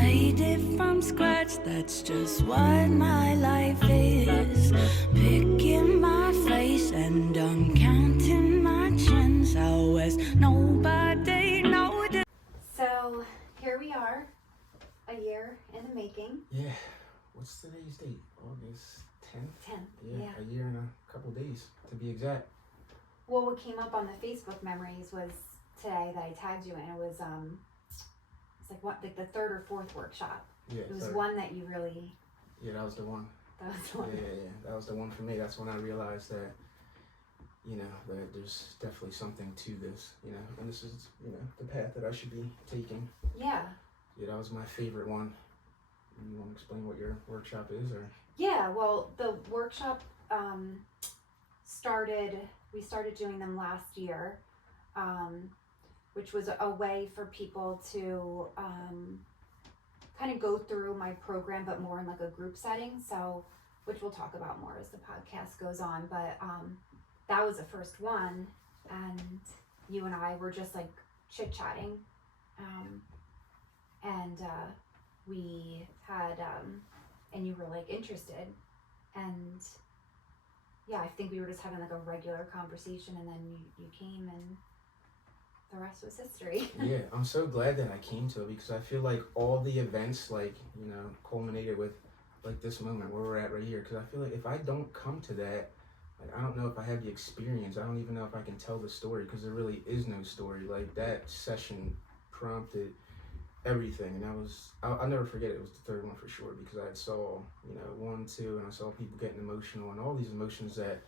Made it from scratch, that's just what my life is. Picking my face and I'm counting my chins. How is nobody know this? So here we are, a year in the making. Yeah. What's today's date? August 10th? 10th, yeah. A year and a couple days, to be exact. Well, what came up on the Facebook memories was today that I tagged you in. It was it's like the third or fourth workshop. Yeah. It was one that you really. Yeah, that was the one. That was the one. Yeah. That was the one for me. That's when I realized that, that there's definitely something to this, and this is, the path that I should be taking. Yeah. Yeah, that was my favorite one. You want to explain what your workshop is, or? Yeah, well, the workshop we started doing them last year, which was a way for people to kind of go through my program, but more in like a group setting. So, which we'll talk about more as the podcast goes on. But that was the first one, and you and I were just like chit-chatting, and we had and you were like interested, and yeah, I think we were just having like a regular conversation, and then you came, and the rest was history. Yeah, I'm so glad that I came to it, because I feel like all the events culminated with like this moment where we're at right here, because I feel like if I don't come to that, like, I don't know if I have the experience. I don't even know if I can tell the story, because there really is no story. Like, that session prompted everything, and I'll never forget it. It was the third one for sure, because I saw 1, 2, and I saw people getting emotional, and all these emotions that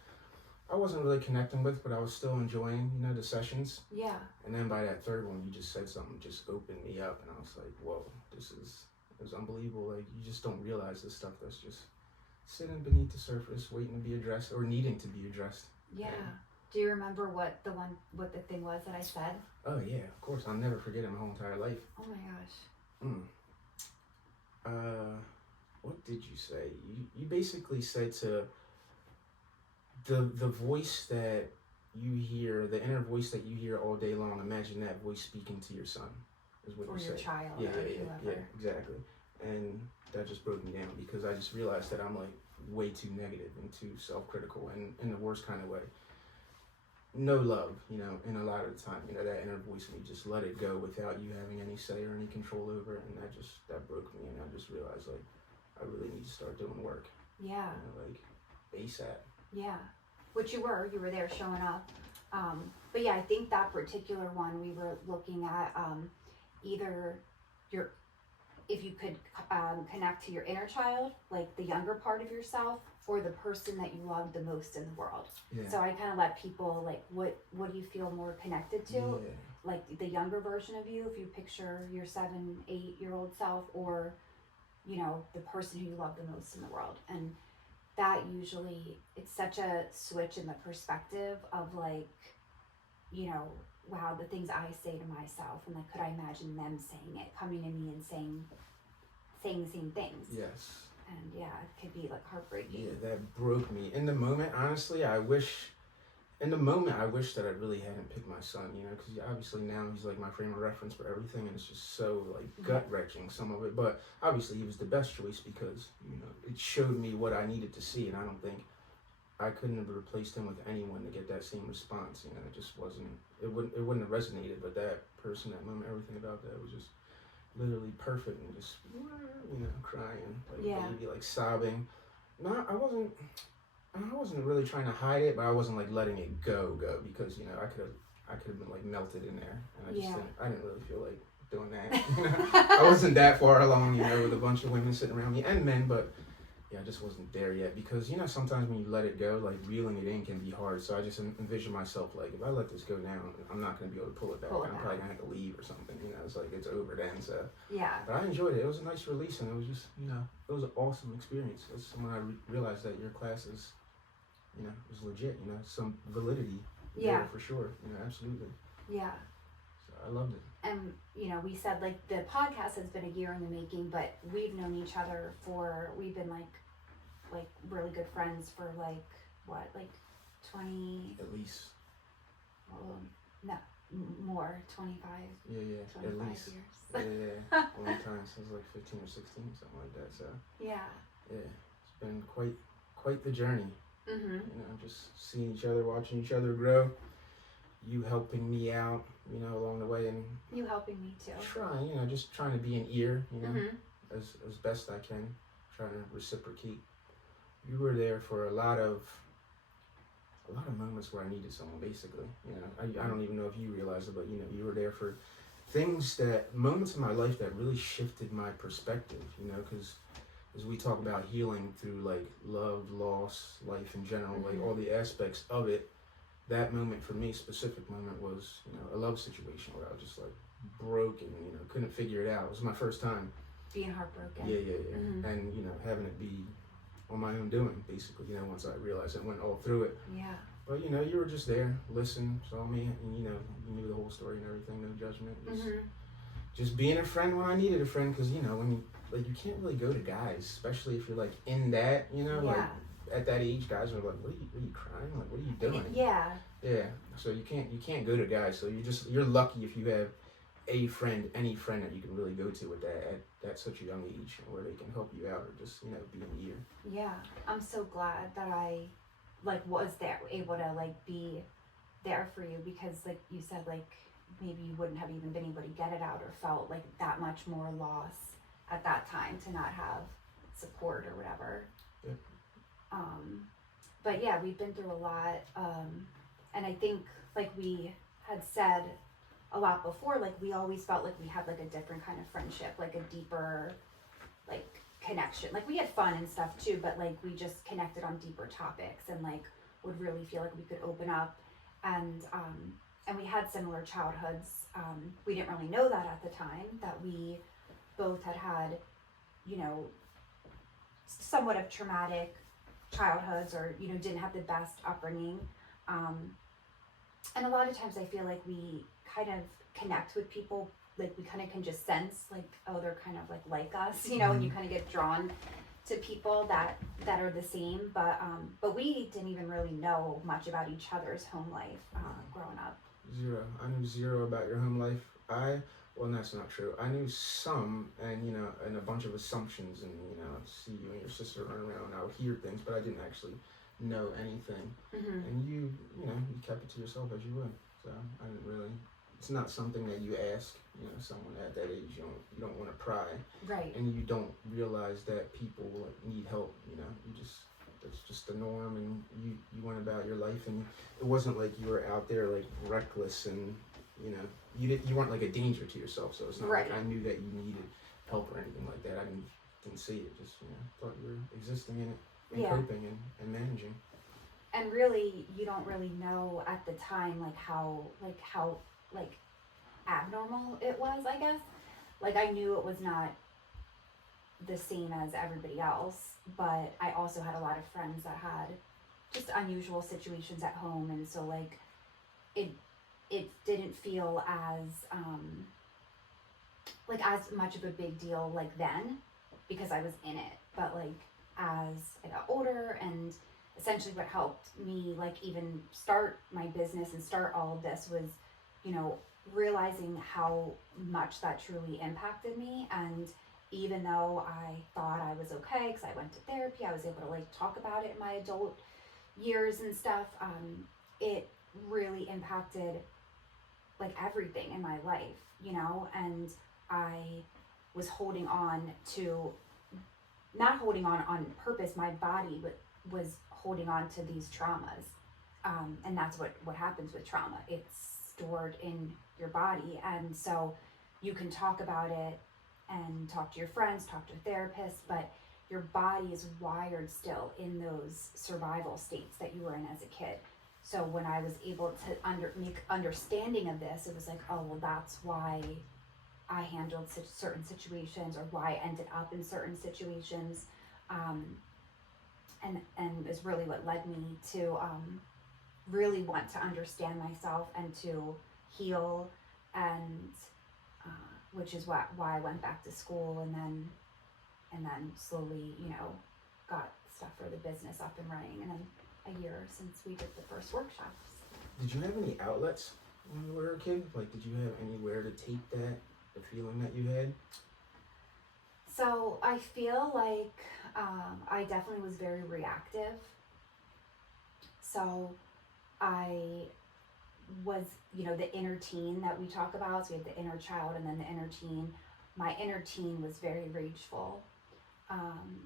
I wasn't really connecting with, but I was still enjoying the sessions. Yeah. And then by that third one, you just said something, just opened me up, and I was like, whoa, it was unbelievable. Like, you just don't realize this stuff that's just sitting beneath the surface, waiting to be addressed, or needing to be addressed. Yeah. Do you remember what the thing was that I said? Oh yeah, of course. I'll never forget it my whole entire life. Oh my gosh. What did you say? You basically said to the voice that you hear, the inner voice that you hear all day long, imagine that voice speaking to your son, is what or you your said. child. Yeah, or exactly. And that just broke me down, because I just realized that I'm like way too negative and too self-critical, and in the worst kind of way. No love, and a lot of the time, that inner voice, and you just let it go without you having any say or any control over it, and that broke me, and I just realized, like, I really need to start doing work. Yeah. Like, ASAP. Yeah. Which you were there showing up. But yeah, I think that particular one we were looking at either if you could connect to your inner child, like the younger part of yourself, or the person that you love the most in the world. Yeah. So I kind of let people, like, what do you feel more connected to? Yeah. Like the younger version of you, if you picture your 7, 8-year-old self, or, the person who you love the most in the world. And that usually, it's such a switch in the perspective of, like, wow, the things I say to myself, and like, could I imagine them saying it, coming to me and saying the same things? Yes. And yeah, it could be like heartbreaking. Yeah, that broke me. In the moment, honestly, I wish that I really hadn't picked my son, because obviously now he's like my frame of reference for everything, and it's just so like gut-wrenching, some of it. But obviously he was the best choice, because, it showed me what I needed to see, and I don't think I couldn't have replaced him with anyone to get that same response. It just wasn't, it wouldn't have resonated. But that person, that moment, everything about that was just literally perfect, and just crying like baby, like sobbing. No, I wasn't really trying to hide it, but I wasn't like letting it go, because I could have been like melted in there, and I just didn't really feel like doing that. I wasn't that far along, with a bunch of women sitting around me, and men, but yeah, I just wasn't there yet, because sometimes when you let it go, like reeling it in can be hard. So I just envision myself like, if I let this go now, I'm not going to be able to pull it back. I'm probably going to have to leave or something. It's like, it's over then. So yeah. But I enjoyed it. It was a nice release, and it was just, it was an awesome experience. That's when I realized that your class is, was legit. Some validity. There for sure. Absolutely. Yeah. So I loved it. And, we said, like, the podcast has been a year in the making, but we've known each other we've been, like really good friends for, like, what, like 20... At least. Well, no, more. more, 25. Yeah, 25 at least. years. Yeah, a long time since like 15 or 16, something like that. So Yeah. it's been quite the journey. Mm-hmm. You know, just seeing each other, watching each other grow. You helping me out, you know, along the way, and You helping me too. just trying to be an ear, you know, Mm-hmm. as best I can, trying to reciprocate. You were there for a lot of moments where I needed someone, basically. You know, I don't even know if you realize it, but you know, you were there for moments in my life that really shifted my perspective, you know, because as we talk about healing through like love, loss, life in general, Mm-hmm. like all the aspects of it, that moment for me, specific moment, was, you know, a love situation where I was just like broken, you know, couldn't figure it out. It was my first time. Being heartbroken. Yeah. Mm-hmm. And, you know, having it be on my own doing, basically, you know, once I realized it, went all through it. Yeah. But, you know, you were just there, listened, saw me, and, you know, you knew the whole story and everything, no judgment. Just being a friend when I needed a friend, because, you know, when you can't really go to guys, especially if you're, like, in that, you know, like, at that age, guys are like, what are you crying? Like, what are you doing? Yeah. Yeah. So you can't go to guys. So you're lucky if you have a friend, any friend that you can really go to at such a young age, where they can help you out or just, you know, be an ear. Yeah. I'm so glad that I was there, able to be there for you, because like you said, maybe you wouldn't have even been able to get it out, or felt like that much more loss at that time to not have support or whatever. Yeah. But yeah, we've been through a lot, and I think like we had said a lot before, like we always felt like we had like a different kind of friendship, like a deeper connection. Like we had fun and stuff too, but like we just connected on deeper topics, and like would really feel like we could open up, and we had similar childhoods. We didn't really know that at the time, that we both had, you know, somewhat of traumatic childhoods, or, you know, didn't have the best upbringing. And a lot of times I feel like we kind of connect with people, like we kind of can just sense like, oh, they're kind of like us, you know, and you kind of get drawn to people that are the same, but we didn't even really know much about each other's home life growing up. Zero. I knew zero about your home life. Well, that's not true. I knew some, and, you know, and a bunch of assumptions, and, you know, I'd see you and your sister run around, and I would hear things, but I didn't actually know anything. Mm-hmm. And you kept it to yourself as you would. So I didn't really. It's not something that you ask, you know, someone at that age. You don't want to pry, Right. and you don't realize that people need help. You know, that's just the norm, and you went about your life, and it wasn't like you were out there like reckless, and, you know, you weren't like a danger to yourself. So it's not Right. like I knew that you needed help or anything like that. I didn't see it. Just, you know, thought you were existing in it and Yeah. coping and managing. And really, you don't really know at the time how abnormal it was, I guess. Like I knew it was not the same as everybody else, but I also had a lot of friends that had just unusual situations at home, and so like it didn't feel as as much of a big deal like then, because I was in it. But like as I got older, and essentially what helped me like even start my business and start all of this was, you know, realizing how much that truly impacted me. And even though I thought I was okay because I went to therapy, I was able to like talk about it in my adult years and stuff, it really impacted like everything in my life, you know. And I was holding on to, not holding on purpose, my body was holding on to these traumas, and that's what happens with trauma. It's stored in your body, and so you can talk about it and talk to your friends, talk to a therapist, but your body is wired still in those survival states that you were in as a kid. So when I was able to make understanding of this, it was like, oh, well, that's why I handled certain situations, or why I ended up in certain situations, and is really what led me to really want to understand myself and to heal, and which is why I went back to school, and then slowly, you know, got stuff for the business up and running, and then a year since we did the first workshops. Did you have any outlets when you were a kid? Like, did you have anywhere to take that, the feeling that you had? So I feel like I definitely was very reactive. So I was, the inner teen that we talk about. So we have the inner child and then the inner teen. My inner teen was very rageful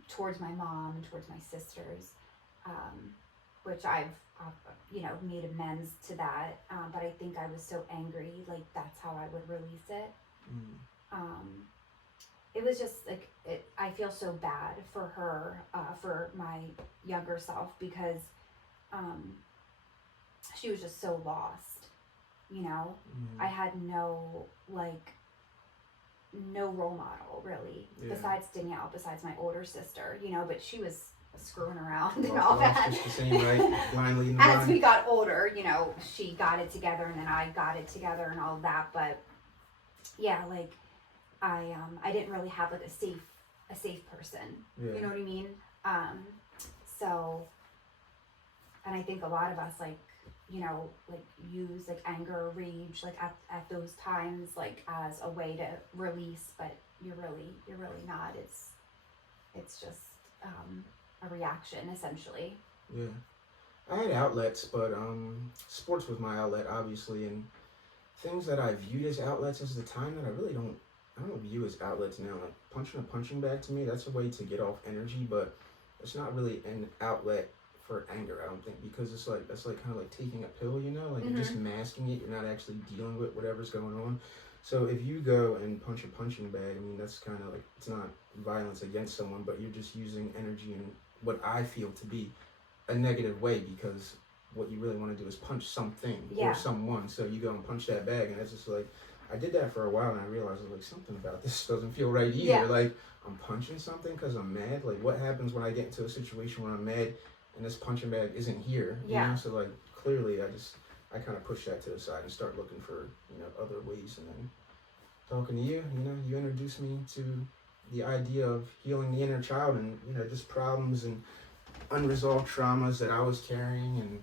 towards my mom and towards my sisters, which I've made amends to that. But I think I was so angry, like that's how I would release it. It was just like, I feel so bad for her, for my younger self, because she was just so lost, I had no role model really, besides Danielle, besides my older sister, but she was screwing around and all that. Just the same, right? Blindly in the As blind. we got older, she got it together and then I got it together and all that, but yeah, like I didn't really have like a safe person. Yeah. You know what I mean? So, and I think a lot of us use like anger or rage like at those times like as a way to release, but you're really not. It's just a reaction essentially. Yeah. I had outlets, but sports was my outlet, obviously, and things that I viewed as outlets at the time that I don't view as outlets now. Like punching a punching bag, to me, that's a way to get off energy, but it's not really an outlet for anger, I don't think, because that's like kind of like taking a pill, like you're just masking it. You're not actually dealing with whatever's going on. So if you go and punch a punching bag, I mean, that's kind of like, it's not violence against someone, but you're just using energy in what I feel to be a negative way, because what you really want to do is punch something or someone. So you go and punch that bag, and it's just like, I did that for a while, and I realized, like, something about this doesn't feel right either. Yeah. Like, I'm punching something because I'm mad. Like, what happens when I get into a situation where I'm mad and this punching bag isn't here? You know? So, like, clearly I kind of push that to the side and start looking for, other ways. And then talking to you, you introduced me to the idea of healing the inner child and, just problems and unresolved traumas that I was carrying, and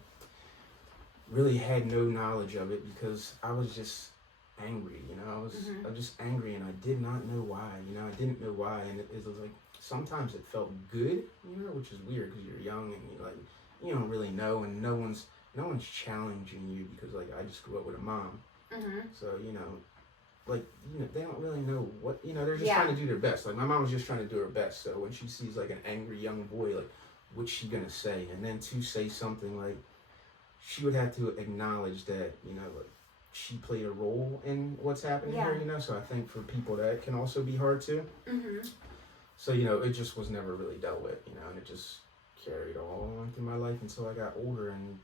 really had no knowledge of it because I was just angry, I was just angry, and I did not know why, I didn't know why, and it was like, sometimes it felt good, which is weird because you're young and you don't really know, and no one's challenging you, because like I just grew up with a mom, so they don't really know what, they're just trying to do their best. Like my mom was just trying to do her best, so when she sees like an angry young boy, like what's she gonna say? And then to say something, like she would have to acknowledge that, like she played a role in what's happening here, so I think for people that can also be hard too. So, it just was never really dealt with, and it just carried all on through my life until I got older, and,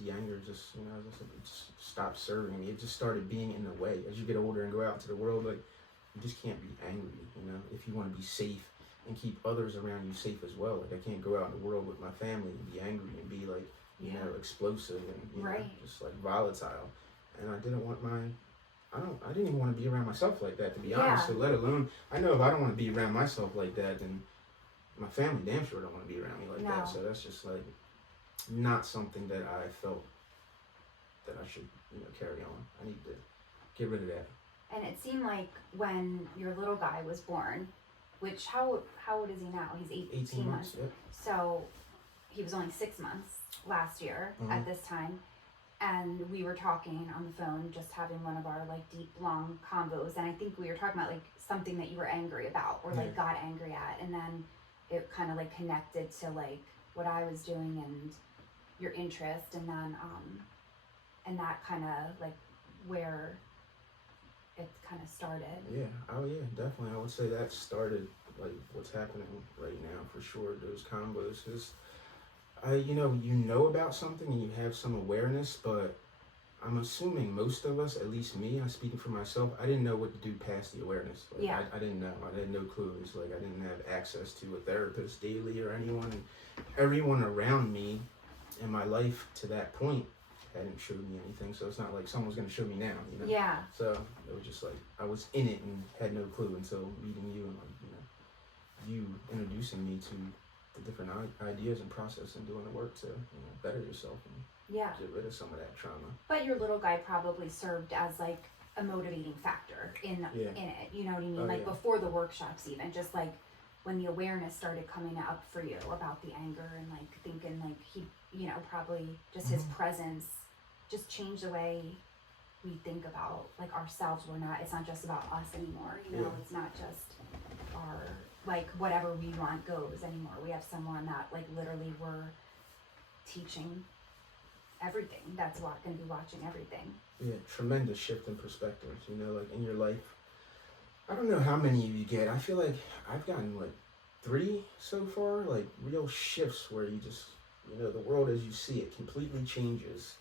the anger just, it just stopped serving me. It just started being in the way. As you get older and go out into the world, like, you just can't be angry, if you want to be safe and keep others around you safe as well. Like, I can't go out in the world with my family and be angry and be, like, explosive and, just, like, volatile. And I didn't want I didn't even want to be around myself like that, to be honest. So let alone, I know if I don't want to be around myself like that, then my family damn sure don't want to be around me like that. So that's just like not something that I felt that I should, carry on. I need to get rid of that. And it seemed like when your little guy was born, which how old is he now? He's 18 months. Yep. So he was only 6 months last year at this time. And we were talking on the phone, just having one of our like deep, long combos. And I think we were talking about like something that you were angry about or like got angry at. And then it kind of like connected to like what I was doing and your interest. And then, and that kind of like where it kind of started. Yeah. Oh yeah, definitely. I would say that started like what's happening right now for sure. Those combos. You know about something and you have some awareness, but I'm assuming most of us, at least me, I'm speaking for myself, I didn't know what to do past the awareness. Like, I didn't know. I had no clues. Like, I didn't have access to a therapist daily or anyone. And everyone around me in my life to that point hadn't showed me anything. So it's not like someone's going to show me now, Yeah. So it was just like, I was in it and had no clue until meeting you and, like, you introducing me to the different ideas and process and doing the work to better yourself and get rid of some of that trauma. But your little guy probably served as like a motivating factor in it. You know what I mean? Like before the workshops, even just like when the awareness started coming up for you about the anger and like thinking like he, probably just his presence just changed the way we think about like ourselves. It's not just about us anymore. It's not just our like whatever we want goes anymore. We have someone that like literally we're teaching everything. That's going to be watching everything. Yeah, tremendous shift in perspectives. Like in your life. I don't know how many you get. I feel like I've gotten like 3 so far, like real shifts where you just, the world as you see it completely changes.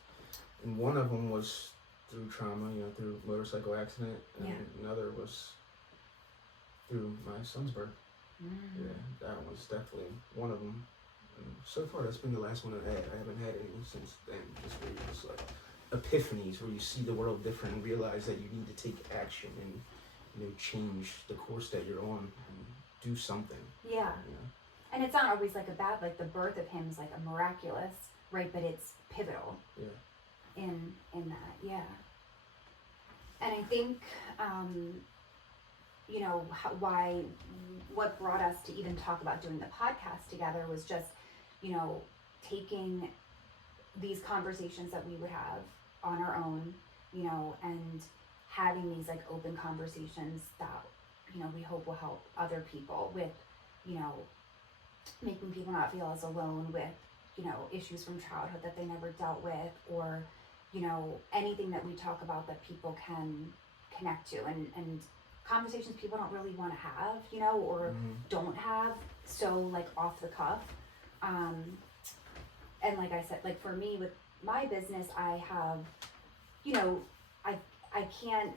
And one of them was through trauma, through motorcycle accident, and another was through my son's birth. Yeah, that was definitely one of them. And so far, that's been the last one I've had. I haven't had any since then. Just where you just like epiphanies, where you see the world different and realize that you need to take action and change the course that you're on and do something. Yeah. And it's not always like a bad, like the birth of him is like a miraculous, right? But it's pivotal. Yeah. In that, yeah. And I think, what brought us to even talk about doing the podcast together was just, taking these conversations that we would have on our own, and having these like open conversations that, we hope will help other people with, making people not feel as alone with, issues from childhood that they never dealt with, or, anything that we talk about that people can connect to, and conversations people don't really want to have, or don't have, so like off the cuff. And like I said, like for me with my business, I have, I can't,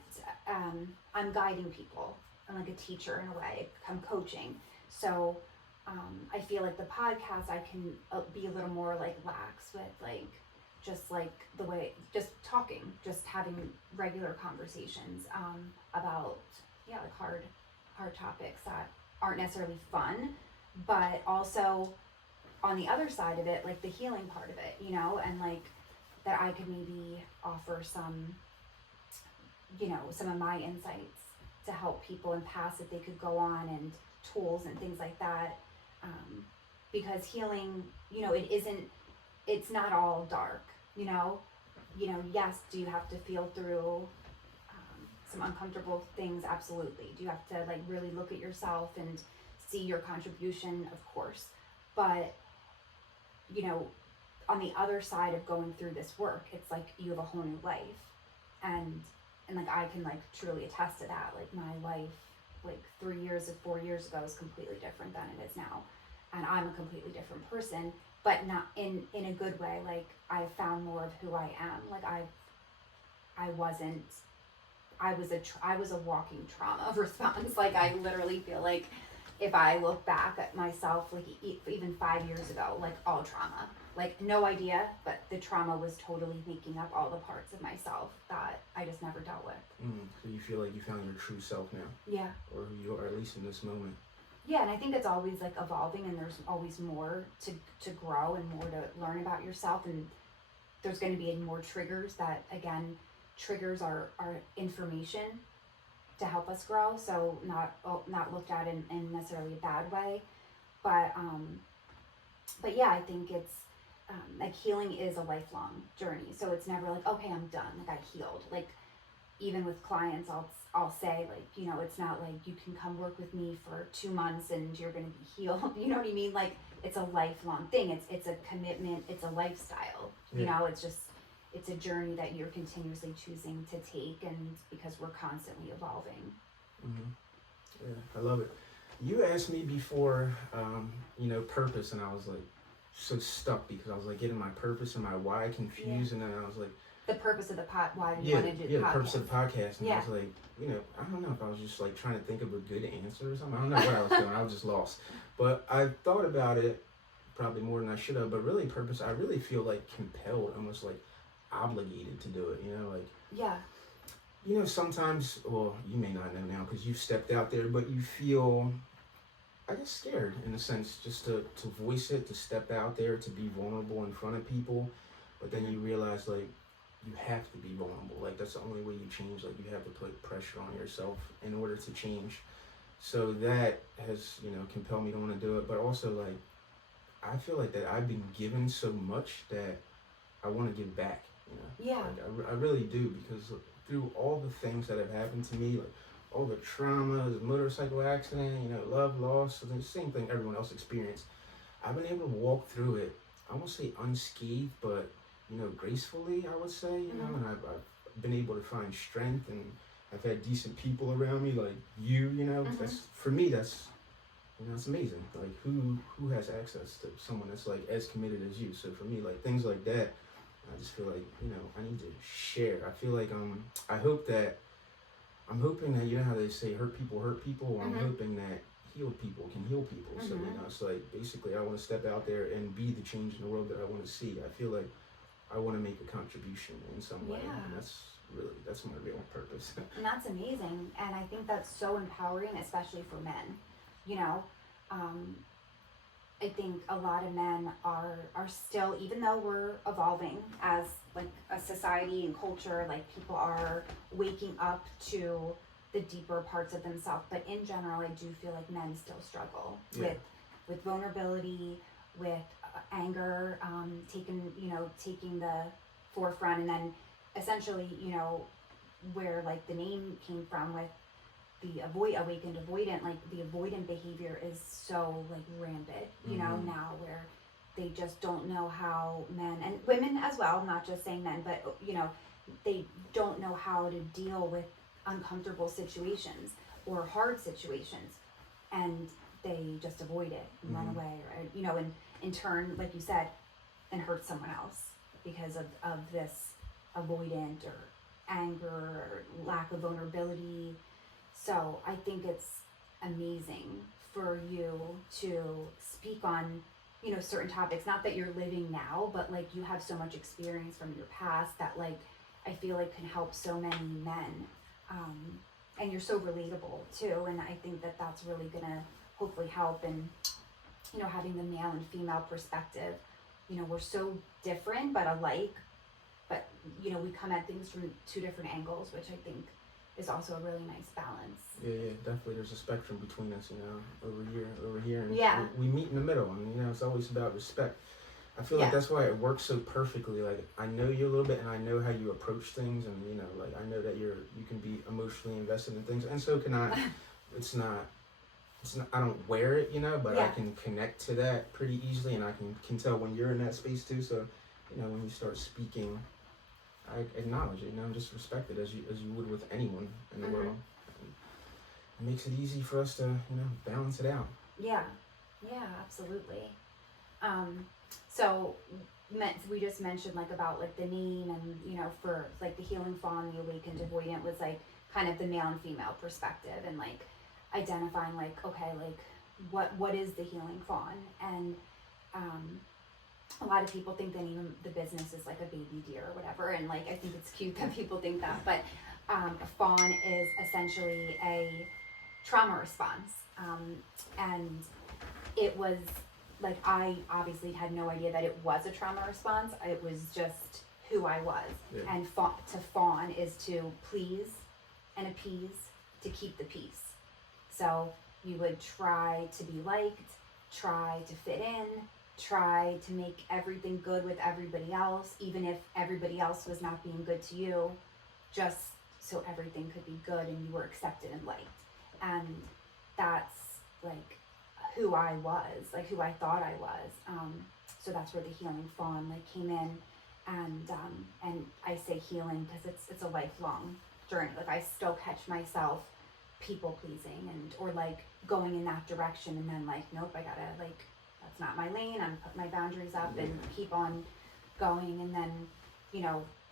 I'm guiding people. I'm like a teacher in a way. I'm coaching. So I feel like the podcast, I can be a little more like lax with like, just like the way, just talking, just having regular conversations about, like hard topics that aren't necessarily fun, but also on the other side of it, like the healing part of it, and like that I could maybe offer some, some of my insights to help people and paths that they could go on and tools and things like that. Because healing, it's not all dark, yes, do you have to feel through some uncomfortable things? Absolutely. Do you have to like really look at yourself and see your contribution? Of course. But, on the other side of going through this work, it's like you have a whole new life. And like I can like truly attest to that. Like my life, like 4 years ago is completely different than it is now. And I'm a completely different person, but not in a good way. Like I found more of who I am. Like I was a walking trauma response. Like I literally feel like if I look back at myself, like even 5 years ago, like all trauma, like no idea, but the trauma was totally making up all the parts of myself that I just never dealt with. So you feel like you found your true self now? Yeah. Or who you are, at least in this moment? Yeah, and I think it's always like evolving, and there's always more to grow and more to learn about yourself, and there's going to be more triggers that, again, triggers are information to help us grow, so not looked at in necessarily a bad way, but yeah, I think it's like healing is a lifelong journey, so it's never like, okay, I'm done, like I healed. Like even with clients, I'll say like, it's not like you can come work with me for 2 months and you're going to be healed. You know what I mean? Like it's a lifelong thing. It's a commitment. It's a lifestyle. It's a journey that you're continuously choosing to take, and because we're constantly evolving. Yeah, I love it. You asked me before, purpose, and I was like so stuck because I was like getting my purpose and my why confused, and then I was like, the purpose of the why do you want to do the podcast? The purpose of the podcast, and I was like, I don't know if I was just like trying to think of a good answer or something. I don't know what I was doing. I was just lost. But I thought about it probably more than I should have. But really, purpose, I really feel like compelled, almost like obligated to do it. Sometimes, well, you may not know now because you've stepped out there, but you feel I get scared in a sense, just to voice it, to step out there, to be vulnerable in front of people. But then you realize, like, you have to be vulnerable. Like, that's the only way you change. Like, you have to put pressure on yourself in order to change. So that has, compelled me to want to do it. But also, like, I feel like that I've been given so much that I want to give back, Yeah. Like, I really do, because through all the things that have happened to me, like, all the traumas, motorcycle accident, love, loss, the same thing everyone else experienced. I've been able to walk through it, I won't say unscathed, but, gracefully, I would say, and I've been able to find strength, and I've had decent people around me, like you, that's, for me, that's, it's amazing. Like, who has access to someone that's, like, as committed as you? So for me, like, things like that, I just feel like, I need to share. I feel like, I'm hoping that, how they say hurt people, I'm hoping that healed people can heal people. So, it's like, basically, I want to step out there and be the change in the world that I want to see. I feel like I want to make a contribution in some way. Yeah. And that's my real purpose. And that's amazing. And I think that's so empowering, especially for men. I think a lot of men are still, even though we're evolving as like a society and culture, like people are waking up to the deeper parts of themselves. But in general, I do feel like men still struggle with vulnerability, with anger, taking the forefront, and then essentially, where like the name came from with the awakened avoidant, like the avoidant behavior is so like rampant, now, where they just don't know how men and women as well, not just saying men, but they don't know how to deal with uncomfortable situations or hard situations, and they just avoid it and run away, or and in turn, like you said, and hurt someone else because of this avoidant or anger or lack of vulnerability. So I think it's amazing for you to speak on, certain topics, not that you're living now, but like you have so much experience from your past that like, I feel like can help so many men. And you're so relatable too. And I think that that's really gonna hopefully help in, having the male and female perspective. We're so different, but alike, but, we come at things from two different angles, which I think is also a really nice balance. Yeah, definitely. There's a spectrum between us, over here, and we meet in the middle, and it's always about respect. I feel like that's why it works so perfectly. Like, I know you a little bit, and I know how you approach things, and like I know that you can be emotionally invested in things, and so can I. It's not. I don't wear it, but I can connect to that pretty easily, and I can tell when you're in that space too. So, when you start speaking, I acknowledge it, just respect it as you would with anyone in the world. And it makes it easy for us to, balance it out. Yeah, absolutely. So we just mentioned like about like the name, and for like the healing fawn, the awakened avoidant was like kind of the male and female perspective, and like identifying like, okay, like what is the healing fawn? And a lot of people think the name of the business is like a baby deer or whatever, and like I think it's cute that people think that, but a fawn is essentially a trauma response, and it was like, I obviously had no idea that it was a trauma response. It was just who I was. And to fawn is to please and appease, to keep the peace. So you would try to be liked, try to fit in, try to make everything good with everybody else, even if everybody else was not being good to you, just so everything could be good and you were accepted and liked. And that's like who I was, like who I thought I was. So that's where the healing fawn like came in, and I say healing because it's a lifelong journey. Like I still catch myself people pleasing or like going in that direction, and then like, nope, I gotta like, that's not my lane. I'm putting my boundaries up and keep on going. And then,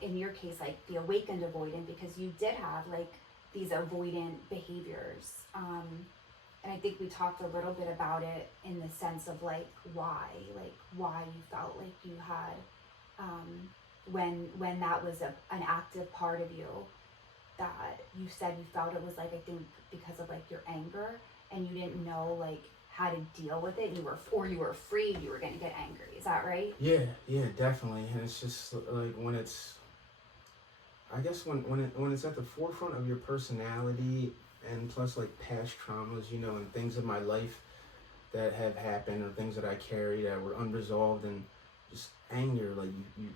in your case, like the awakened avoidant, because you did have like these avoidant behaviors. And I think we talked a little bit about it in the sense of like why you felt like you had, when that was an active part of you, that you said you felt it was like, I think because of like your anger, and you didn't know like how to deal with it. You were afraid you were going to get angry. Is that right? Yeah, definitely. And it's just like when it's, I guess when it's at the forefront of your personality, and plus like past traumas, you know, and things in my life that have happened, or things that I carry that were unresolved, and just anger, like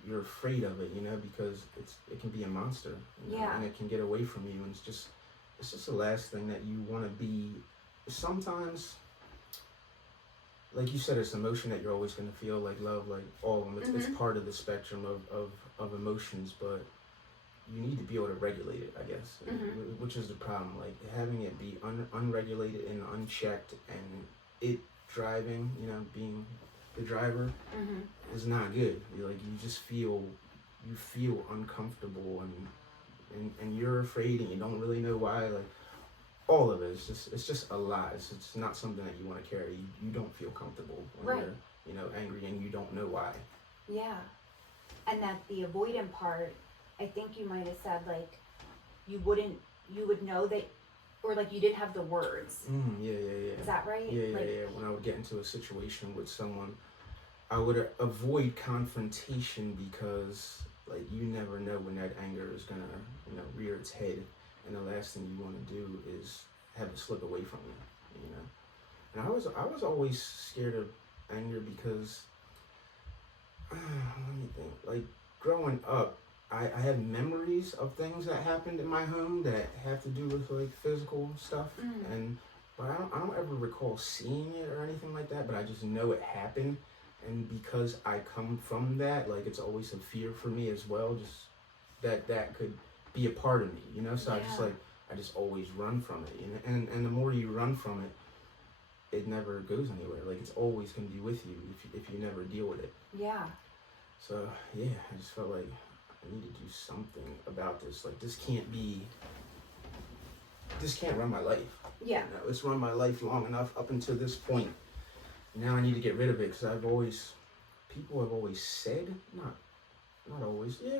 you're afraid of it, you know, because it can be a monster, you know, and it can get away from you, and it's just the last thing that you want to be. Sometimes, like you said, it's emotion that you're always going to feel, like love, like all of them. It's part of the spectrum of emotions, but you need to be able to regulate it, I guess, which is the problem. Like having it be unregulated and unchecked, and it driving, you know, being the driver is not good. You just feel uncomfortable, and you're afraid, and you don't really know why. Like all of it, it's just a lie. It's not something that you want to carry. You don't feel comfortable when you're, you know, angry, and you don't know why. Yeah, and that the avoidant part, I think you might have said like you would know that, or like you didn't have the words. Yeah. Is that right? Yeah. When I would get into a situation with someone, I would avoid confrontation, because like you never know when that anger is gonna, you know, rear its head, and the last thing you want to do is have it slip away from you, you know. And I was always scared of anger because let me think. Like growing up, I have memories of things that happened in my home that have to do with like physical stuff, but I don't ever recall seeing it or anything like that. But I just know it happened, and because I come from that, like it's always a fear for me as well. Just that could be a part of me, you know. So I just always run from it, and the more you run from it, it never goes anywhere. Like it's always gonna be with you if you never deal with it. Yeah. So yeah, I just felt like I need to do something about this. Like this can't run my life. Yeah. You know, it's run my life long enough up until this point. Now I need to get rid of it, because people have always said, not always, yeah.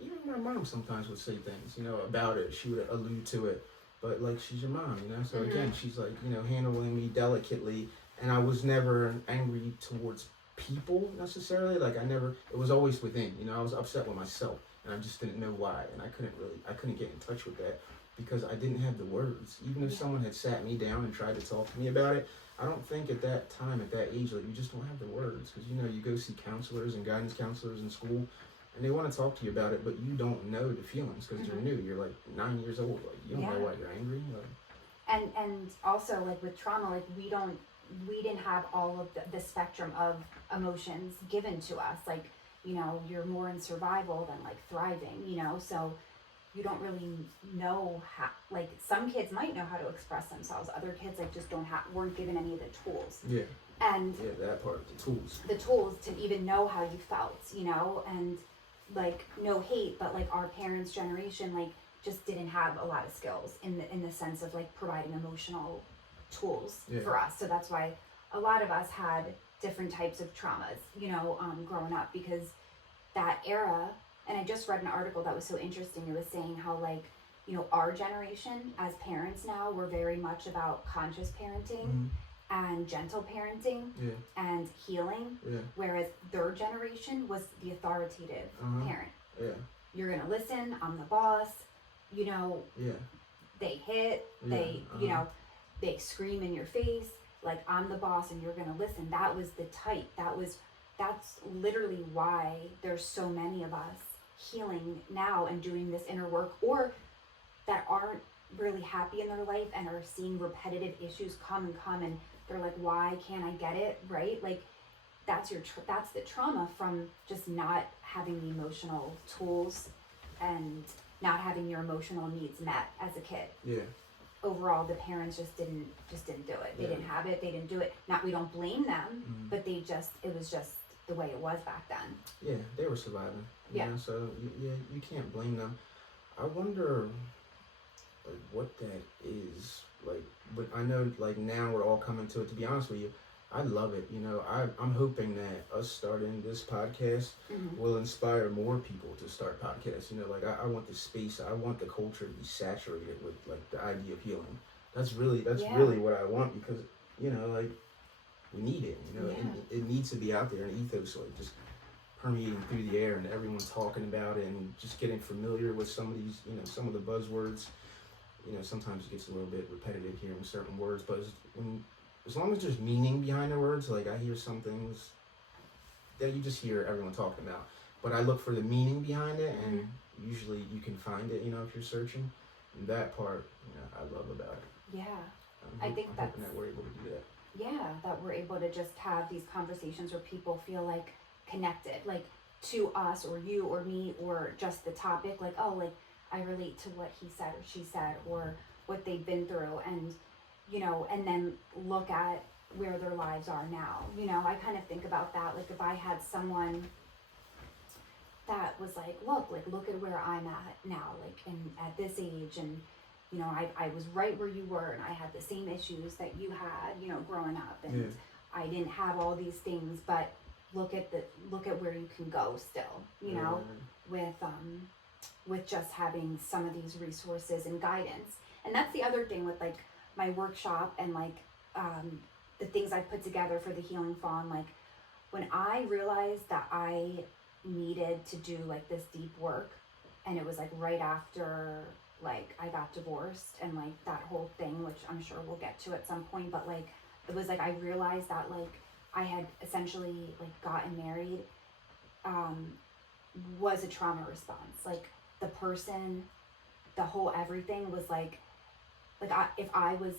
Even my mom sometimes would say things, you know, about it. She would allude to it, but like she's your mom, you know. So again, she's like, you know, handling me delicately, and I was never angry towards people necessarily. Like it was always within, you know. I was upset with myself, and I just didn't know why, and I couldn't get in touch with that because I didn't have the words. Even if someone had sat me down and tried to talk to me about it, I don't think at that time, at that age, like you just don't have the words, because you know, you go see counselors and guidance counselors in school, and they want to talk to you about it, but you don't know the feelings because you're new. You're like 9 years old. Like you don't know why you're angry. Like, and also like with trauma, like we didn't have all of the spectrum of emotions given to us. Like, you know, you're more in survival than like thriving, you know, so you don't really know how, like some kids might know how to express themselves. Other kids like just weren't given any of the tools. Yeah. And that part, the tools to even know how you felt, you know, and like no hate, but like our parents' generation, like just didn't have a lot of skills in the sense of like providing emotional tools for us. So that's why a lot of us had different types of traumas, you know, growing up, because that era. And I just read an article that was so interesting. It was saying how like, you know, our generation as parents now, we're very much about conscious parenting and gentle parenting and healing, whereas their generation was the authoritative parent. Yeah. You're gonna listen, I'm the boss, you know. Yeah. They hit, they you know, they scream in your face, like I'm the boss and you're gonna listen. That was the type. That's literally why there's so many of us healing now and doing this inner work, or that aren't really happy in their life and are seeing repetitive issues come, and they're like, why can't I get it right? Like that's the trauma from just not having the emotional tools and not having your emotional needs met as a kid. Yeah. Overall, the parents just didn't do it. They didn't have it. They didn't do it. Not, we don't blame them, but it was just the way it was back then. Yeah, they were surviving. You know, so you can't blame them. I wonder, like, what that is. Like, but I know, like, now we're all coming to it. To be honest with you, I love it. You know, I'm hoping that us starting this podcast will inspire more people to start podcasts. You know, like, I want the space, I want the culture to be saturated with, like, the idea of healing. That's really what I want, because, you know, like, we need it, you know. It needs to be out there, an ethos, like just permeating through the air, and everyone's talking about it, and just getting familiar with some of these, you know, some of the buzzwords. You know, sometimes it gets a little bit repetitive hearing certain words, but as long as there's meaning behind the words, like I hear some things that you just hear everyone talking about, but I look for the meaning behind it, and usually you can find it, you know, if you're searching. And that part, you know, I love about it. Yeah. I'm hoping that we're able to do that. Yeah, that we're able to just have these conversations where people feel like connected, like to us or you or me, or just the topic, like, oh, like I relate to what he said or she said, or what they've been through, and, you know, and then look at where their lives are now. You know, I kind of think about that, like if I had someone that was like, look at where I'm at now, like, and at this age, and, you know, I was right where you were, and I had the same issues that you had, you know, growing up, and I didn't have all these things, but look at where you can go still, you know, with just having some of these resources and guidance. And that's the other thing with like my workshop and like the things I put together for the Healing Fawn. Like when I realized that I needed to do like this deep work, and it was like right after like I got divorced and like that whole thing, which I'm sure we'll get to at some point, but like it was like I realized that like I had essentially like gotten married was a trauma response. Like the person, the whole everything was like if I was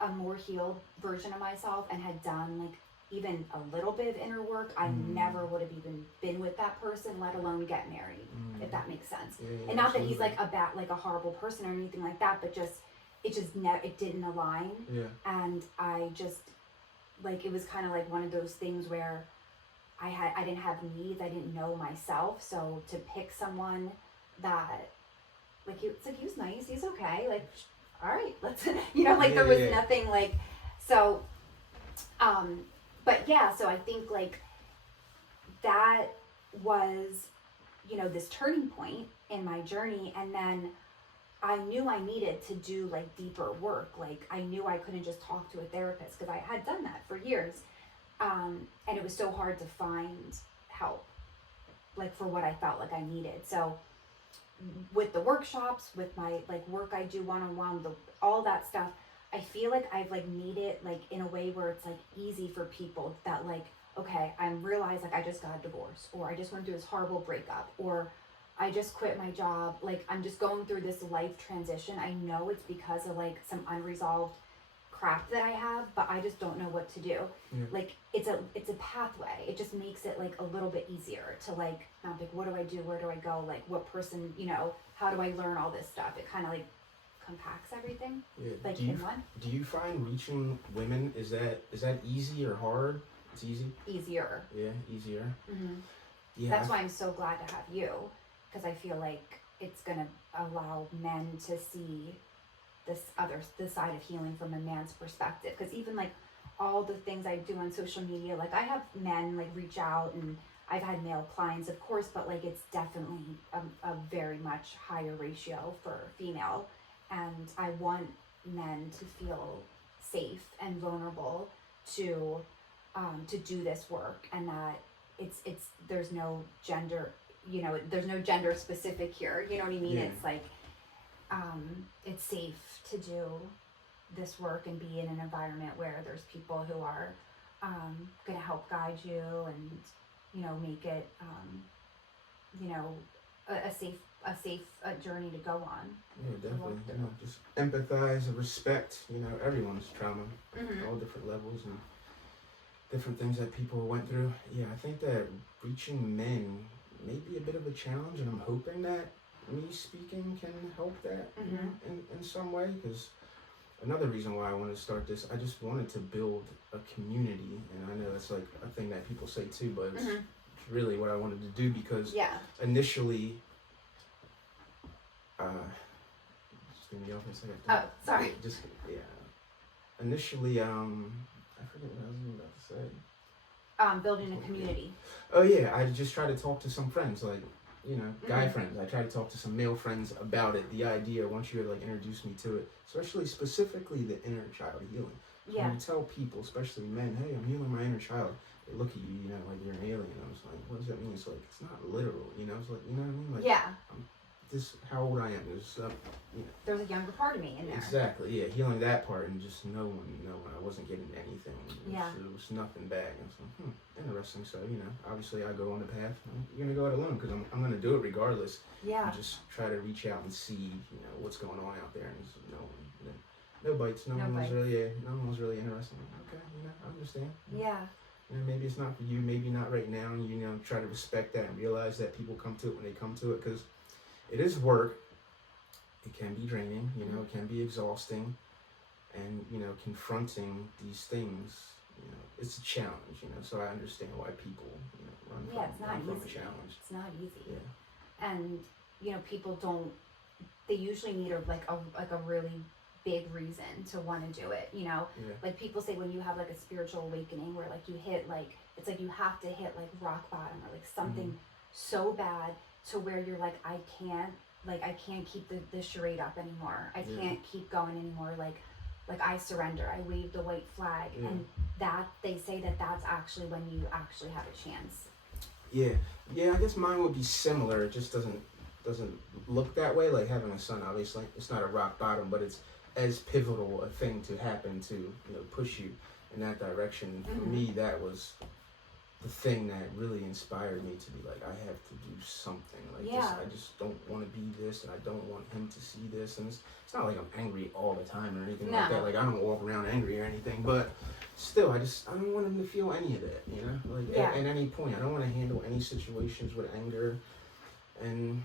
a more healed version of myself and had done like even a little bit of inner work, I never would have even been with that person, let alone get married, if that makes sense. And not that he's like a horrible person or anything like that, but just it didn't align. And I just like, it was kind of like one of those things where I didn't have needs, I didn't know myself, so to pick someone that like it's like he was nice, he's okay, like all right, let's you know, like there was nothing like, so but yeah, so I think like that was, you know, this turning point in my journey. And then I knew I needed to do like deeper work. Like I knew I couldn't just talk to a therapist, because I had done that for years. And it was so hard to find help, like for what I felt like I needed. So with the workshops, with my like work I do one-on-one, all that stuff, I feel like I've like made it like in a way where it's like easy for people that like, okay, I realize like I just got a divorce, or I just went through this horrible breakup, or I just quit my job. Like I'm just going through this life transition. I know it's because of like some unresolved crap that I have, but I just don't know what to do. Like it's a pathway. It just makes it like a little bit easier to like not like, what do I do? Where do I go? Like what person, you know, how do I learn all this stuff? It kind of like compacts everything. Like in one. Do you find reaching women, is that easy or hard? It's easy? Easier. Yeah, easier. Yeah. That's why I'm so glad to have you, because I feel like it's gonna allow men to see this side of healing from a man's perspective. Because even like all the things I do on social media, like I have men like reach out, and I've had male clients, of course, but like it's definitely a very much higher ratio for female. And I want men to feel safe and vulnerable to do this work, and that it's there's no gender, you know, there's no gender specific here. You know what I mean? It's like it's safe to do this work and be in an environment where there's people who are going to help guide you and, you know, make it you know, a safe journey to go on. Yeah, definitely. You know, just empathize and respect, you know, everyone's trauma, all different levels and different things that people went through. Yeah, I think that reaching men may be a bit of a challenge, and I'm hoping that me speaking can help that you know, in some way. Because another reason why I wanted to start this, I just wanted to build a community, and I know that's like a thing that people say too, but it's really what I wanted to do, because initially just give me off a second. Oh, sorry. Initially, I forget what I was even about to say. Building a community. Oh yeah, I just try to talk to some friends, like, you know, guy friends. I try to talk to some male friends about it, the idea, once you like introduce me to it, especially specifically the inner child healing. Yeah. When you tell people, especially men, hey, I'm healing my inner child, they look at you, you know, like you're an alien. I was like, what does that mean? It's like, it's not literal, you know? It's like, you know what I mean? Like, Yeah. This, how old I am, there's, you know. There's a younger part of me in there. Exactly, yeah. Healing that part and just knowing, I wasn't getting anything. It was nothing bad. And so, interesting. So, you know, obviously I go on the path. You're going to go it alone because I'm going to do it regardless. Yeah. And just try to reach out and see, you know, what's going on out there. And just, no bites. No one was really interested. Okay, you know, I understand. Yeah. You know, maybe it's not for you. Maybe not right now. You know, try to respect that and realize that people come to it when they come to it, because it is work. It can be draining. You know, it can be exhausting, and you know, confronting these things. You know, it's a challenge. You know, so I understand why people, you know, run from a challenge. It's not easy. Yeah. And you know, people don't. They usually need a really big reason to want to do it, you know. Like people say, when you have like a spiritual awakening where like you hit like, it's like you have to hit like rock bottom or like something so bad to where you're like, I can't keep this charade up anymore. I can't keep going anymore. Like I surrender. I wave the white flag. And that they say that's actually when you actually have a chance. Yeah, I guess mine would be similar. It just doesn't look that way. Like having a son, obviously it's not a rock bottom, but it's as pivotal a thing to happen to, you know, push you in that direction. For me, that was the thing that really inspired me to be like, I have to do something like this. I just don't want to be this, and I don't want him to see this. And it's not like I'm angry all the time or anything like that. Like I don't walk around angry or anything, but still, I don't want him to feel any of that, you know. Like at any point, I don't want to handle any situations with anger, and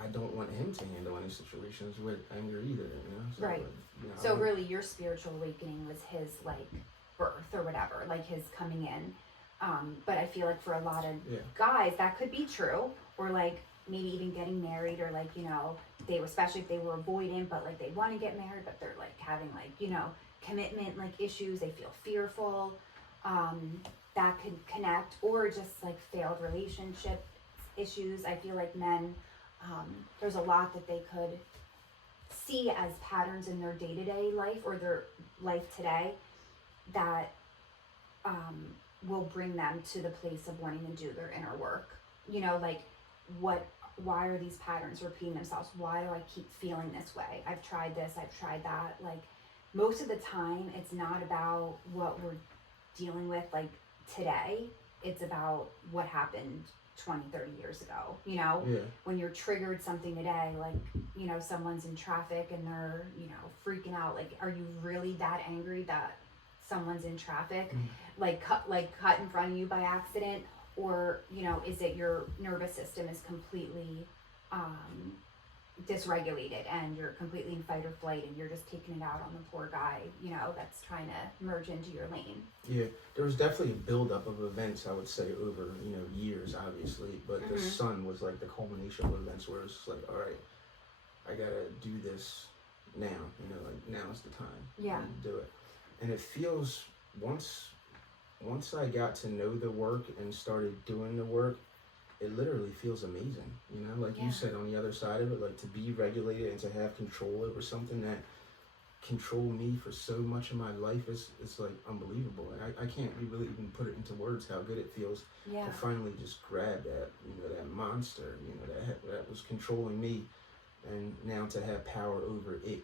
I don't want him to handle any situations with anger either, you know? So, right. Like, you know, so really your spiritual awakening was his like birth or whatever, like his coming in. But I feel like for a lot of guys that could be true, or like maybe even getting married, or like, you know, they were, especially if they were avoidant, but like they want to get married, but they're like having like, you know, commitment like issues, they feel fearful, that could connect, or just like failed relationship issues. I feel like men, there's a lot that they could see as patterns in their day-to-day life or their life today that will bring them to the place of wanting to do their inner work. You know, like why are these patterns repeating themselves? Why do I keep feeling this way? I've tried this, I've tried that. Like most of the time it's not about what we're dealing with like today. It's about what happened 20, 30 years ago, you know, when you're triggered something today, like, you know, someone's in traffic and they're, you know, freaking out. Like, are you really that angry that someone's in traffic, like cut in front of you by accident? Or, you know, is it your nervous system is completely dysregulated and you're completely in fight or flight and you're just taking it out on the poor guy, you know, that's trying to merge into your lane? Yeah, there was definitely a buildup of events, I would say, over, you know, years, obviously, but the son was like the culmination of events where it's like, all right, I gotta do this now, you know, like now's the time to do it. And it feels, once I got to know the work and started doing the work, it literally feels amazing, you know, like you said, on the other side of it, like to be regulated and to have control over something that controlled me for so much of my life is like unbelievable. And I can't really even put it into words how good it feels to finally just grab that, you know, that monster, you know, that was controlling me, and now to have power over it.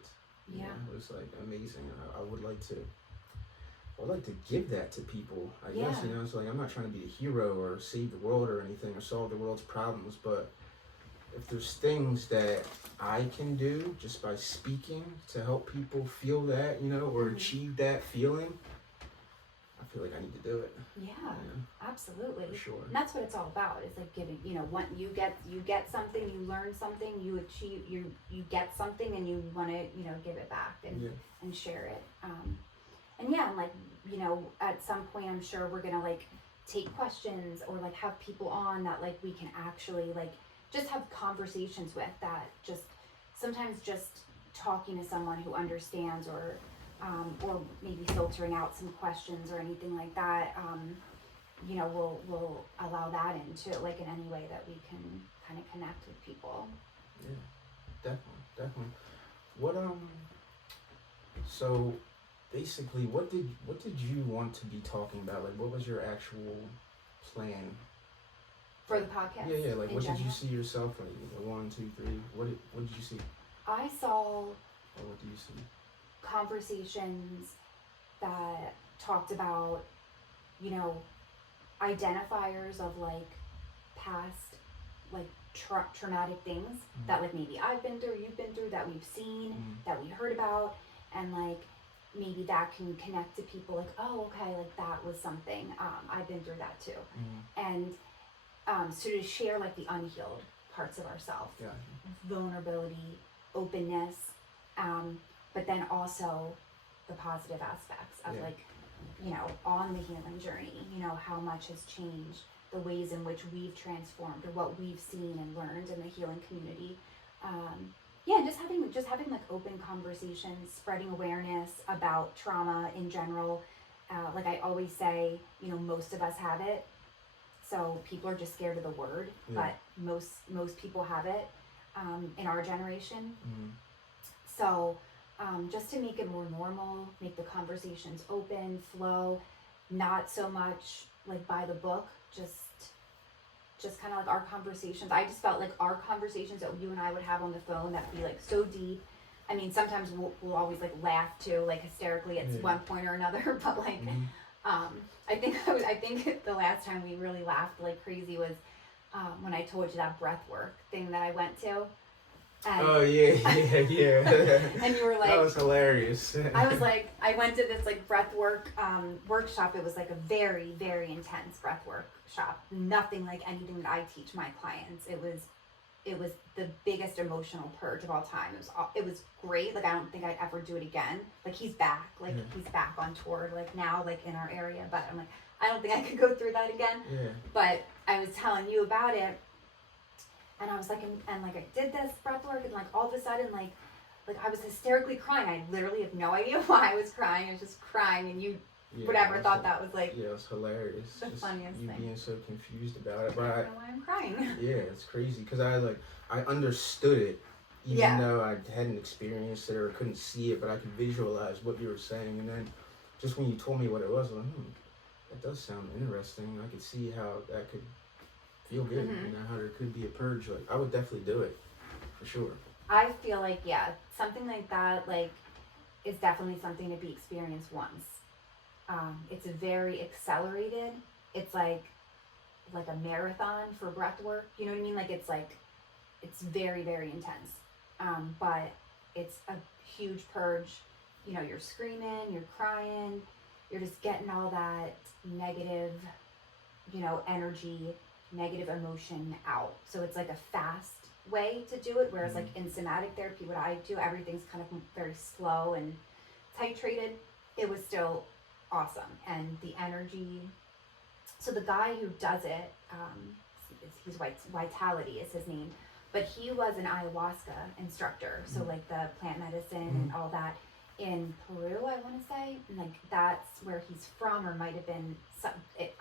You know, it was like amazing. I would like to give that to people, I guess, you know. It's like, I'm not trying to be a hero or save the world or anything or solve the world's problems, but if there's things that I can do just by speaking to help people feel that, you know, or achieve that feeling, I feel like I need to do it. Yeah, absolutely. For sure. And that's what it's all about. It's like giving, you know, what you get something, you learn something, you achieve, you get something, and you want to, you know, give it back and share it. And like, you know, at some point I'm sure we're gonna like take questions or like have people on that like we can actually like just have conversations with, that just sometimes just talking to someone who understands, or maybe filtering out some questions or anything like that, you know, we'll allow that into like in any way that we can kind of connect with people. Yeah, definitely. What so basically, what did you want to be talking about? Like, what was your actual plan For the podcast? Yeah, like, what general? did you see yourself, like, 1, 2, 3, what did you see? I saw... Or what do you see? Conversations that talked about, you know, identifiers of, like, past, like, traumatic things that, like, maybe I've been through, you've been through, that we've seen, that we heard about, and, like, maybe that can connect to people, like, oh, okay, like, that was something, I've been through that too. And so to share, like, the unhealed parts of ourselves, vulnerability, openness, but then also the positive aspects of, like, you know, on the healing journey, you know, how much has changed, the ways in which we've transformed, or what we've seen and learned in the healing community. Just having like open conversations, spreading awareness about trauma in general. Like I always say, you know, most of us have it, so people are just scared of the word, but most people have it in our generation. So just to make it more normal, make the conversations open, flow, not so much like by the book, just kind of like our conversations. I just felt like our conversations that you and I would have on the phone, that'd be like so deep. I mean, sometimes we'll always like laugh too, like hysterically at one point or another, but like, I think the last time we really laughed like crazy was when I told you that breath work thing that I went to. And oh yeah. and you were like, that was hilarious. I was like, I went to this like breath work workshop. It was like a very, very intense breath workshop. Nothing like anything that I teach my clients. It was the biggest emotional purge of all time. It was great. Like I don't think I'd ever do it again. Like he's back. Like he's back on tour. Like now, like in our area. But I'm like, I don't think I could go through that again. Yeah. But I was telling you about it. And I was like, and like I did this breath work, and like all of a sudden, like I was hysterically crying. I literally have no idea why I was crying. I was just crying, and you, thought that was like, it was hilarious. The funniest you thing. being so confused about it, but I don't know why I'm crying. Yeah, it's crazy because I understood it, even though I hadn't experienced it or couldn't see it, but I could visualize what you were saying, and then just when you told me what it was, I'm like, that does sound interesting. I could see how that could feel good, you know, how there could be a purge. Like, I would definitely do it, for sure. I feel like, something like that, like, is definitely something to be experienced once. It's very accelerated. It's like a marathon for breath work. You know what I mean? Like, it's very, very intense. But it's a huge purge. You know, you're screaming, you're crying, you're just getting all that negative, you know, energy, negative emotion out. So it's like a fast way to do it, whereas like in somatic therapy, what I do, everything's kind of very slow and titrated. It was still awesome. And the energy, so the guy who does it, he's Vitality is his name, but he was an ayahuasca instructor, so like the plant medicine and all that in Peru, I want to say, and like that's where he's from, or might have been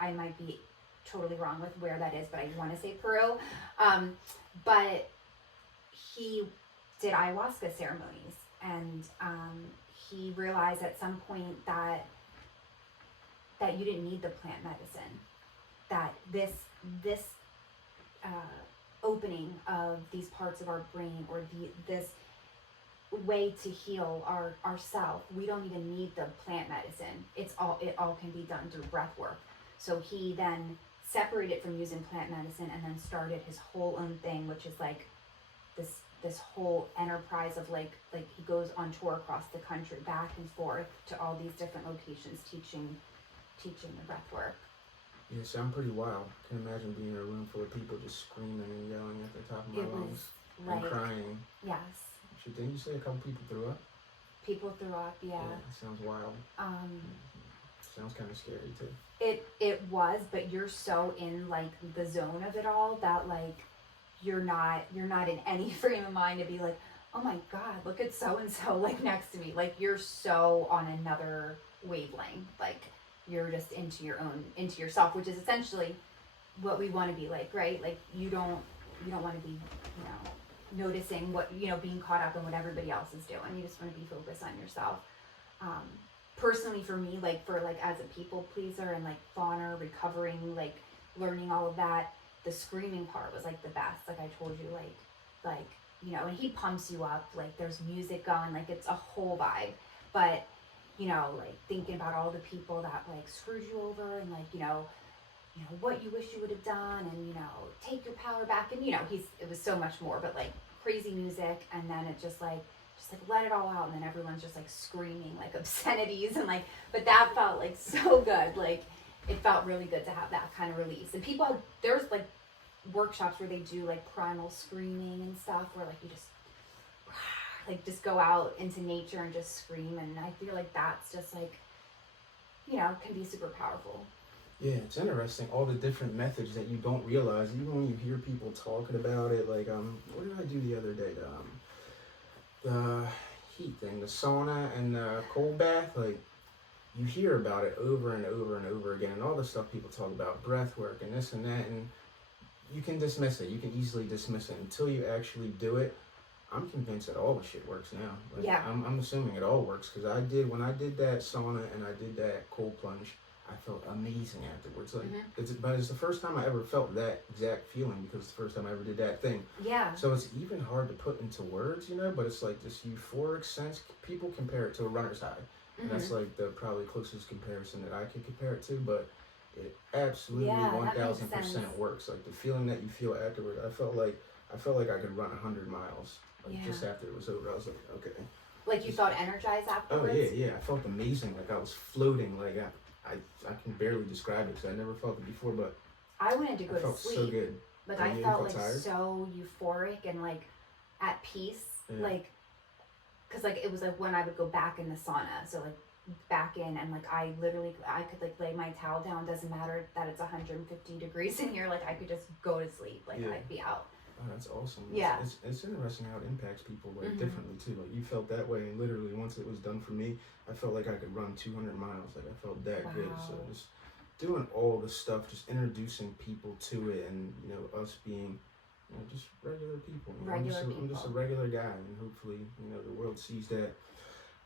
I might be totally wrong with where that is, but I want to say Peru. But he did ayahuasca ceremonies, and he realized at some point that you didn't need the plant medicine, that this opening of these parts of our brain, or this way to heal ourself, we don't even need the plant medicine. It all can be done through breath work. So he then separated from using plant medicine and then started his whole own thing, which is like this whole enterprise of like he goes on tour across the country, back and forth to all these different locations, teaching the breath work. Yeah, sound pretty wild. I can imagine being in a room full of people just screaming and yelling at the top of my lungs and crying. Yes. Didn't you say a couple people threw up? People threw up, yeah. It sounds wild. Sounds kind of scary too. It was, but you're so in like the zone of it all that like you're not in any frame of mind to be like, oh my God, look at so and so like next to me. Like you're so on another wavelength. Like you're just into yourself, which is essentially what we want to be like, right? Like you don't want to be, you know, noticing what, you know, being caught up in what everybody else is doing. You just want to be focused on yourself. personally for me, like for like as a people pleaser and like fauna recovering, like learning all of that, the screaming part was like the best. Like I told you, like you know, and he pumps you up, like there's music going, like it's a whole vibe. But you know, like thinking about all the people that like screwed you over, and like you know what you wish you would have done, and you know, take your power back, and you know, it was so much more, but like crazy music, and then it just like let it all out, and then everyone's just like screaming like obscenities, and like, but that felt like so good. Like it felt really good to have that kind of release. And people, there's like workshops where they do like primal screaming and stuff, where like you just go out into nature and just scream, and I feel like that's just like, you know, can be super powerful. Yeah, it's interesting, all the different methods that you don't realize, even when you hear people talking about it. Like, what did I do the other day? The heat thing, the sauna and the cold bath, like, you hear about it over and over and over again, and all the stuff people talk about, breath work and this and that, and you can dismiss it. You can easily dismiss it until you actually do it. I'm convinced that all the shit works now. Like, yeah. I'm assuming it all works, because when I did that sauna and I did that cold plunge, I felt amazing afterwards. Like, but it's the first time I ever felt that exact feeling, because it's the first time I ever did that thing. Yeah. So it's even hard to put into words, you know, but it's like this euphoric sense. People compare it to a runner's high. And that's like the probably closest comparison that I could compare it to, but it absolutely 1000% works. Like the feeling that you feel afterward, I felt like I could run 100 miles. Like just after it was over, I was like, okay. Like you felt energized afterwards? Oh yeah, I felt amazing. Like I was floating. Like I can barely describe it, because I never felt it before, but I wanted to go to sleep. I felt so good. Like I felt like tired? So euphoric and like at peace. Yeah. Like, cause like it was like when I would go back in the sauna. So like back in, and like I could like lay my towel down. Doesn't matter that it's 150 degrees in here. Like I could just go to sleep. Like I'd be out. Oh, that's awesome. Yeah. It's interesting how it impacts people like differently too. Like you felt that way, and literally once it was done for me, I felt like I could run 200 miles. Like I felt that good. So just doing all the stuff, just introducing people to it, and you know, us being, you know, just regular people. You know, I'm just a regular guy, and hopefully, you know, the world sees that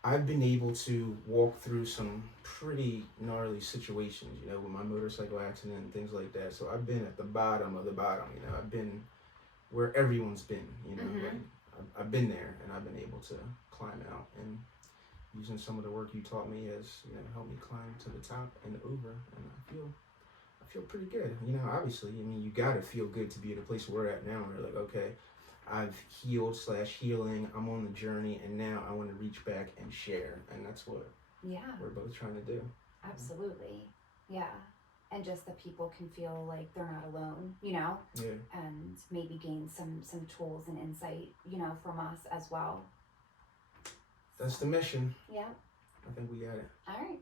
I've been able to walk through some pretty gnarly situations, you know, with my motorcycle accident and things like that. So I've been at the bottom of the bottom, you know, I've been where everyone's been, you know, like I've been there, and I've been able to climb out, and using some of the work you taught me has, you know, helped me climb to the top and over, and I feel pretty good. You know, obviously, I mean, you gotta feel good to be at a place where we're at now, where you're like, okay, I've healing, I'm on the journey, and now I want to reach back and share, and that's what we're both trying to do. Absolutely. Yeah. And just that people can feel like they're not alone, you know? Yeah. And maybe gain some tools and insight, you know, from us as well. That's the mission. Yeah. I think we got it. All right.